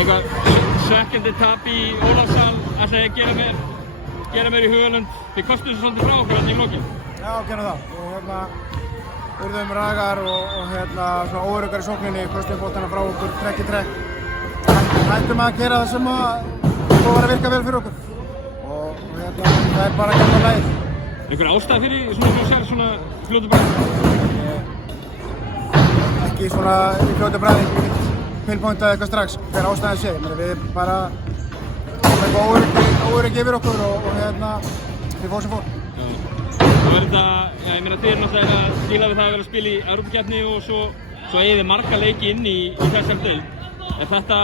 Eitthvað svekkjandi tap í Ólafssal ætlaði að gera mér í hugalund. Þið kostuðu svo svolítið frá okkur hérna í lokin. Já, gerðum það. Við urðum ragar og svona óöruggar í sókninni, kostuðum boltana frá okkur trekk í trekk. Hættum að gera það sem þó var að virka vel fyrir okkur. Og það er bara að gera lagið. Einhver ástæða fyrir svona þú sér svona fljótu bragði? Ekki svona í fljótu bragði, ég get pinpointað eitthvað strax hver ástæðan sé. Við bara eitthvað óöryggi yfir okkur og við fór sem fór. Það var þetta, ég meina þið náttúrulega að díla við það að vera að spila í Evrópukeppni og svo eigið þið marga leiki inn í þessari deild. Er þetta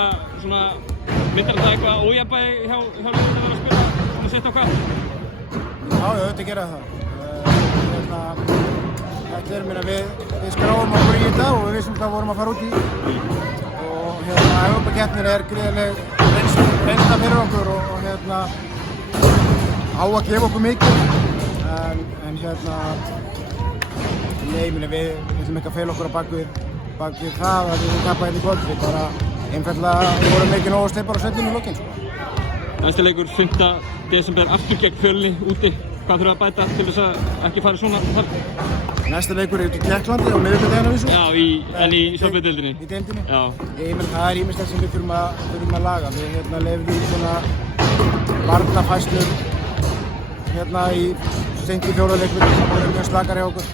svona, myndar þetta eitthvað ójafnvægi hjá liðinu að vera að spila svona sett á hvað? Já, auðvitað gera það. Við skráum okkur í þetta og við vissum hvað vorum að fara út í. Og Evrópukeppnir er gríðarleg reynsla fyrir okkur og á að gefa okkur mikið. Nei, við ætlum ekki að feila okkur á bakvið það að við tappa hérna í kvöld. Við bara einfaldlega vorum ekki nógu sleipar á svellinu í lokin. Næsti leikur 5. desember aftur gegn Fjölni úti. Hvað þurfum að bæta til þess að ekki fara svona þar? Næsti leikur er út í Tékklandi á miðvikudaginn að vísu. Já, en í Sölvi-deildinni. Í deildinni? Já. Það er ýmislegt sem við þurfum að laga. Við leyfum í svona varnarfærslur í seint í fjórða leiknum, það voru mjög slakar hjá okkur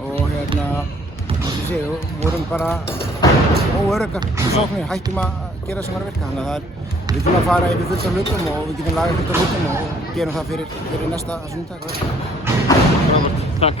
og vorum bara óöruggar í sókninni, hættum að gera sem var að virka. Þannig að við þurfum að fara yfir fullt af hlutum og við getum lagað fullt af hlutum og gerum það fyrir næsta sunnudag. Takk.